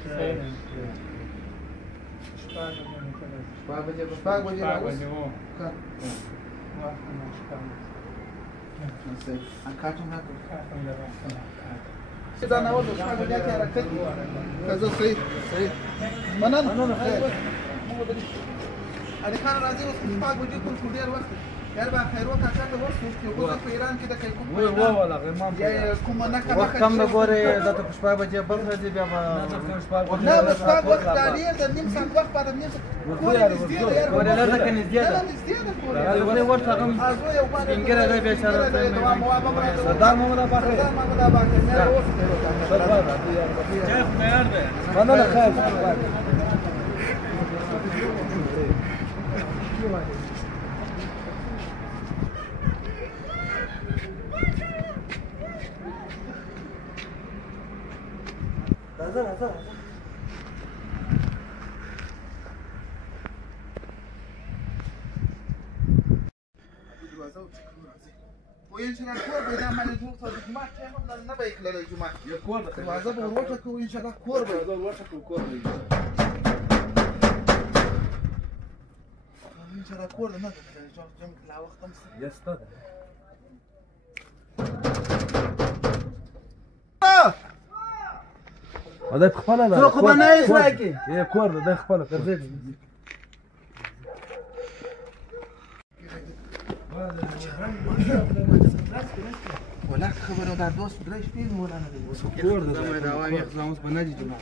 شپږ بجې راوځي دا ناول د شپږ بجې کې حرکت کوي که زه صحیح مننه علي خان راځي اوس شپږ بجې کوم خو ډېر وخت یار با خیرو کاکا ته ورسو چې اوس په ایران کې د کوم کومه نښه وخت کم نه ګورې دا ته په شپږ بجې بل راځي بیا به نه به شپږ وخت دا ډېر د نیم ساعت وخت پاته نیم ورې لږه که نږدې ده ولې ورته هغه سپین ږیری دی بېچاره سردار محمد اباخېل مننه خیر راځه راځه وإن شاء الله كور بيدا ما يجوز الجمعة كم لا نبيك للجمعة يكون وعزب وروتك وإن شاء الله كور بيدا هذا الوقت وكور إن شاء الله كور لما جمع لا وقت يستد هذا خفله لا څوک به نه اصلاح کړي یې کور ده خفله ګرځي ولا خبره دا دوست درې شپې مولانا دی اوس کور ده دا وایي خلاص بنادي جمعه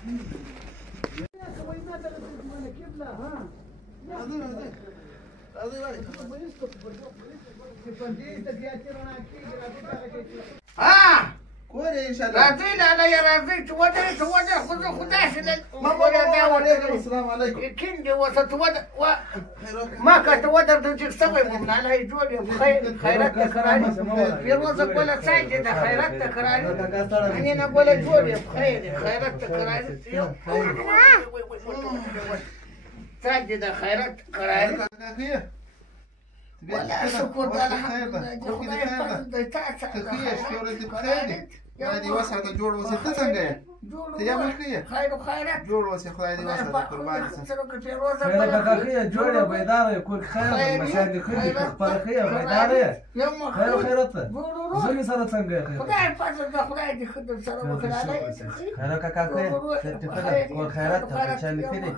كور ان شاء الله راضين علي راضين تودع خداش ما ولا السلام عليكم كندي وتتودع ما كنت تودع تجيك سوي من على يجول خيرات تكراري في روزك ولا ساجد خيرات تكراري انا نقول جول بخير خيرات تكراري ساجد خيرات تكراري ولا شكر خدای دې وساته جوړ وسه ته څنګه یې ته یې مخکې خیر او خیرات جوړ وسه خدای دې وساته قربان شه خیر کاکا خیر جوړ یې بیدار یې کور خیر مشاګه خیر خپل خیر بیدار یې خیر خیرت زمي سره څنګه یې خدای فضل ده خدای دې خدای سره وکړای خیر کاکا خیر ته کور خیرات ته چا لیکي دي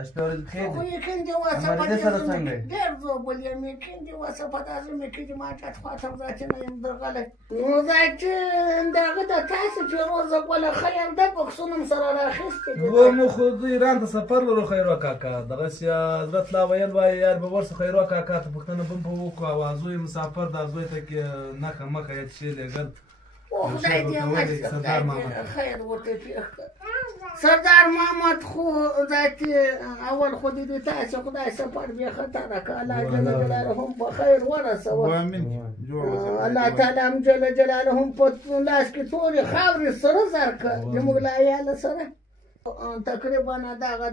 اشتور خیر خو یې کندې واسه دې سره څنګه ډېر زو بولې مې کندې واسه په داسې مې کې ما ته خاطر ذات نه يم درغله نو ذات دغه د تاسو چې روزه ولا خیر ده بخصونم سره راخسته و مو خو ایران ته سفر لرو خیر کاکا دغه سیا حضرت لا ویل وای یار به ورسره خیر کاکا ته پښتنه بم په وکړه اوازوي مسافر د ازوي ته کې نه مخه یې شي لګل خدای دې خیر ورته سردار محمد خو ذات اول خو دې تاسو خدای سفر بیا خطر کا الله جل جلاله په خیر ورسوه امين الله تعالی جل جلاله په لاس کې تورې خاورې سره زرکه د موږ لا یاله سره تقریبا دغه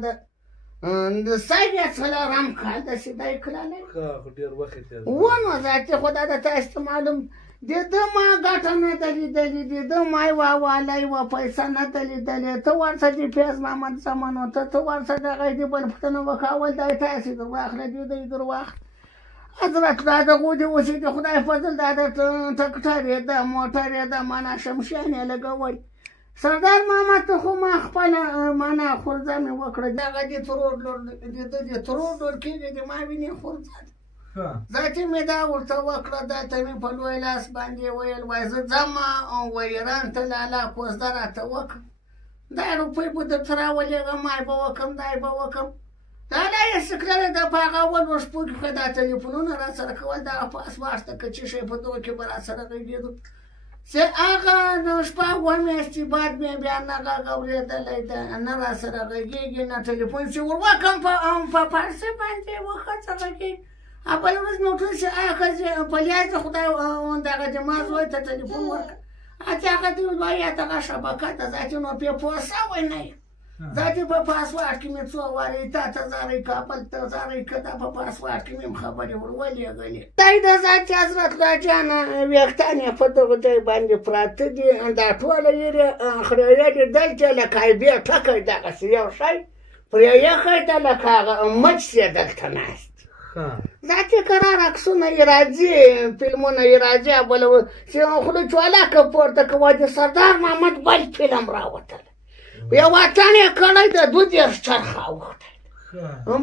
د سایه څلورم کال د سیدای کلاله خو ډیر وخت ته ونه ذات خدای د تاسو معلوم د ما ګټه نه دلیدلې د ما والی و پیسې نه دلیدلې ته ورسه د پیاز محمد زمانو ته ورسه دغه دې بل پښتنه وکول د تاسو د واخله دې در واخ حضرت دا دغه دې اوسې د خدای فضل دا د ټکټر د موټر د معنا شمشانې لګول سردار محمد ته خو ما خپل معنا خورځه مې وکړه دغه دې ترور لور کېږي د ما وینې خورځه ذاتي مې دا ورته وکړه دا ته مې په لوی لاس باندې ویل وای زه ځم او ایران ته لالا کوزده راته وکړه دا روپۍ به درته راولېږم ما به وکړم دا به وکړم دا لا یې څه کړلی ده په هغه اول شپو کې ښه دا ټلیفونونه را سره کول دغه پاس واخته که څه شی په دغه کې به را سره غږېدو چې هغه د شپه اووه میاشتې بعد مې بیا نه غږ اورېدلی ده نه را سره غږېږي نه ټلیفون چې ور وکړم په فارسي باندې وښځه غږېږي بل ورځ مې وټول چې آیا ښځې په لیاز د خدای دغه د ما زوی ته ټلیفون ورکړه چې هغه دې وایي دغه شبکه ده ذاتي نو پرې پوه سوی نه یم ذاتي په پاسوارډ کې مې څو وارې تا ته زارۍ کابل ته زارۍ که دا په پاسوارډ کې مې خبرې ور ولېږلې دی د ذات حضرت الله جانه ویښتان یې په دغه ځای باندې پراته دي دا ټوله یې خریه دي دلته لکه بیا ټکی دغسې یو شی پرې یخی ده لکه هغه مچ سې دلته ناست ذاتي قرار عکسونه یې راځي فلمونه یې راځي بله چې خوله چولاکه پورته کوه د سردار محمد بل فلم راوتل یو وطن یې کړی د 22 چرخه اوښتی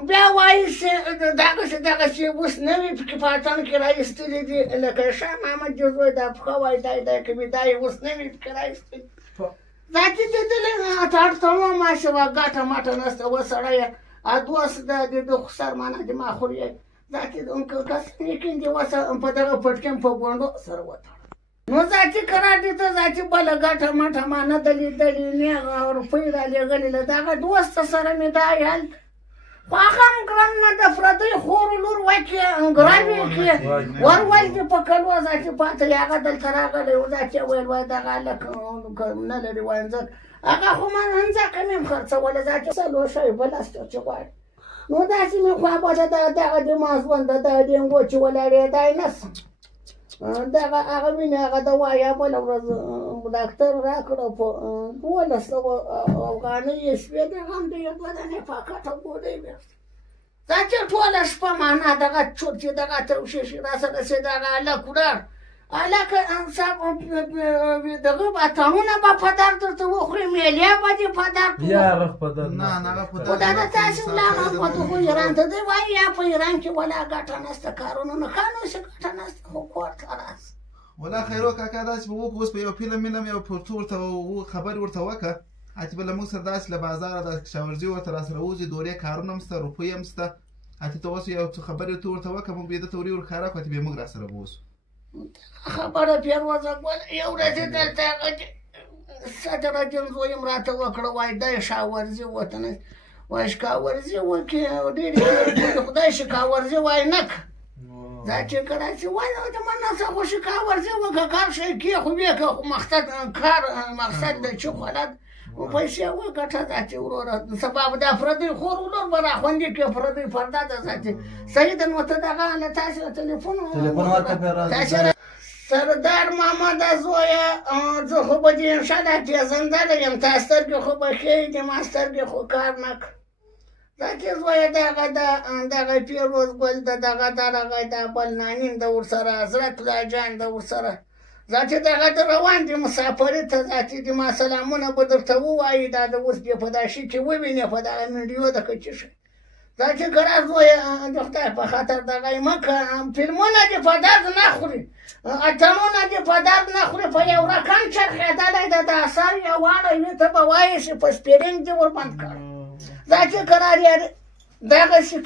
بیا وایي چې دغسې اوس نوي پکې په وطن کې راایستلي دي لکه شاه محمد د زوی دا پښه وایي دا کوي دا یې اوس نوي پکې راایستلي ذاتي ددلې تړتمو ماشه وه ګټه مټه نسته و سړی دوست د خسر مانه د ما خوري ذاتي کسان یې کیندي وسه په دغه پټکم په ګونډو سره وتړه نو ذاتي قرار دي ته ذاتي بله ګټه مټه ما نه ده لیدلې نه روپۍ رالېږلې له دغه دوست سره مې دا یال خو هغه هم ګرم نه د پردۍ خور لور وکې ګرمې کړې ور ولدي په کلو ذاتي پاته یې هغه دلته راغلی و ذاتي ویل وایي دغه هلک نه لري وایي ځکه هغه خو ما ځکه مې هم خرڅوله ذاتي څلور شی بلسته چې غواړي نو داسې مې خوا بده دغه د مازغونده د ډینګو چې ولاړېدی نسم دغه هغه وینې هغه دوا یا بله ورځ ډاکټر راکړه په 1200 افغانۍ یې شوې دغه هم د یو دوه دانې پاکټه ګولۍ بېرته دا چې ټوله شپه معنا دغه چور چې دغه توشیشي راسره چې دغه هلک ولاړ هلک دغه اتڼونه به په در درته وخوري میلې به دې په در خو دا د تاسې ولاړه په دغو ایران ته دی وایي یا په ایران کې ولا ګټه نسته کارونه نه ښه نو چې ګټه نسته خو کور ته راسه ولا خیرو کاکا داسې به وکړو اوس په یو فلم یو پورتو ورته خبرې ورته وکړه اتې به له موږ سره داسې له بازاره د کشاورزي ورته راسره وځي دورې کارونه هم شته روپۍ هم شته اتې ته اوس یو څه خبرې ورته وکړه موږ به یې دته ورې ورښکاره کړو اتې به یې موږ راسره بوځو خبره پیروزه ګوله یو ورځې دلته هغه صدراعظم زوی م راته وکړه وایي دی شاورزي وطن وایي شکاورزي وکړي ډېرې خدای شکاورزي وایي نه که دا چې کله چې وایي د مناسه خو شکاورزي وکړه کار شی کېښو ویې که مقصد د چې خولد پیسې وګټه ذاتي وروره سبا به دا پردۍ خور ولور به راخوندې کړي پردۍ پرده ده ذاتي سیده نو ته دغه له تاسې تلیفون سردار محمد زویه زه خو به دې انشاءالله پېژندلی یم تا سترګې خو به ښې دي ما سترګې خو کار نه کړ ذاتي زویه دغه پیروز ګل د دغه درغی دا بل نانین د ورسره حضرت الله جان د ورسره ذاتي دغه د روان دي مسافري ته ذاتي د ما سلامونه به درته ووایي دا د اوس دې په دا شي کې ووینې په دغه ویډیو د که چې شي ذاتي ګرا زویه د خدای په خاطر دغه یې مه که فلمونه دې په درد نه خوري اتڼونه دې په درد نه خوري په یو رقم چرخېدلی ده د اثر یو واړه وي ته به وایې چې په سپېرینګ دې وربند کړی ذاتي قرار یې دغسې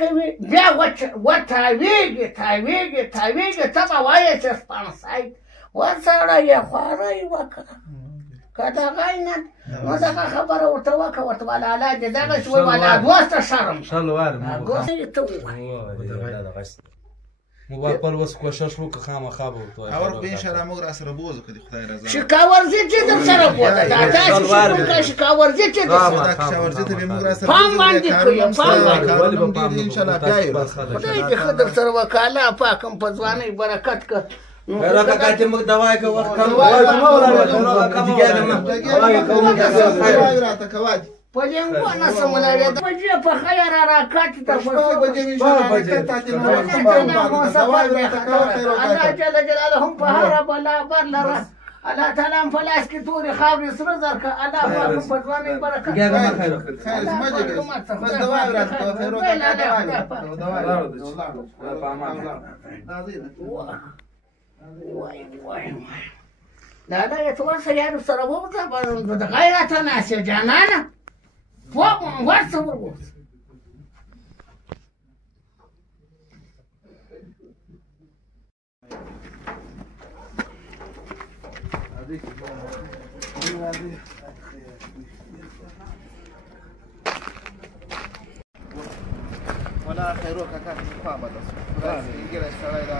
کوي بیا وتاویږي ته به وایې چې سپنسایډ وسړیه خوارۍ وکړه که دغه یې نه نو دغه خبره ورته وکړه ورته ولالا دې دغسې وایي ولا دوسته شرم ګوسې ته ووایي موږ خپل اوس کوشش وکړو خامخا به ورته وایو اور به انشاءالله موږ راسره بوځو که د خدای رضا شکاورزي چې درسره بوځه دا تاسې شکر که شکاورزي چې دا کشاورزي ته به موږ راسره پام باندې کوي پام باندې انشاءالله بیا یې خدای دې ښه درسره وکړه الله پاک هم په ځوانۍ برکت کړه خیرو کاکا چې موږ دوا کوو وخت کم پلینګو نه سمولارې د بجې په خیر حرکت ته الله جل جلاله هم په هره بلا بر لره الله تعالی هم په لاس کې تورې خاورې سره زر کړه الله پاک هم په ځوانۍ برکت دا دا یې څوار سیارو سره ووځه د غیرته ناسې جانانه ورڅه ورغوځه ولا خیرو کاکا خوا به داسې سپینګیری سړی دا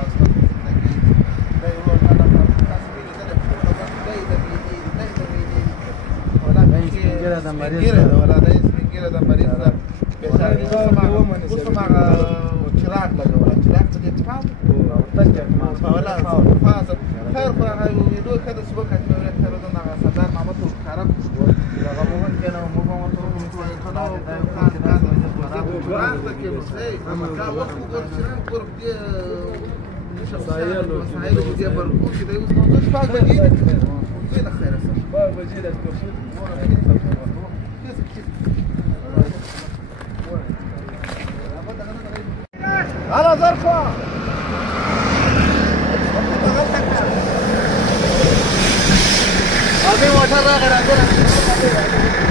سپینګیره د مریض سپینګیره ده ولا دا سپینګیره د مریض ده بیچاره اوس ما چراغ لګوله چراغ څه دې اتفاق ولا فاز خیر خو هغه ویډیو کده سبق کړو خیر ده نه صدر محمد خراب هغه مو کنه مو مو ته کنه قرآن ته کې نو هي اما کا وخت ګور چراغ ګور دې مسائل دې برکو کې دی اوس نو څه باندې دې نه خیر سره بجي لك على ظرفه ابي موټر راغی راځه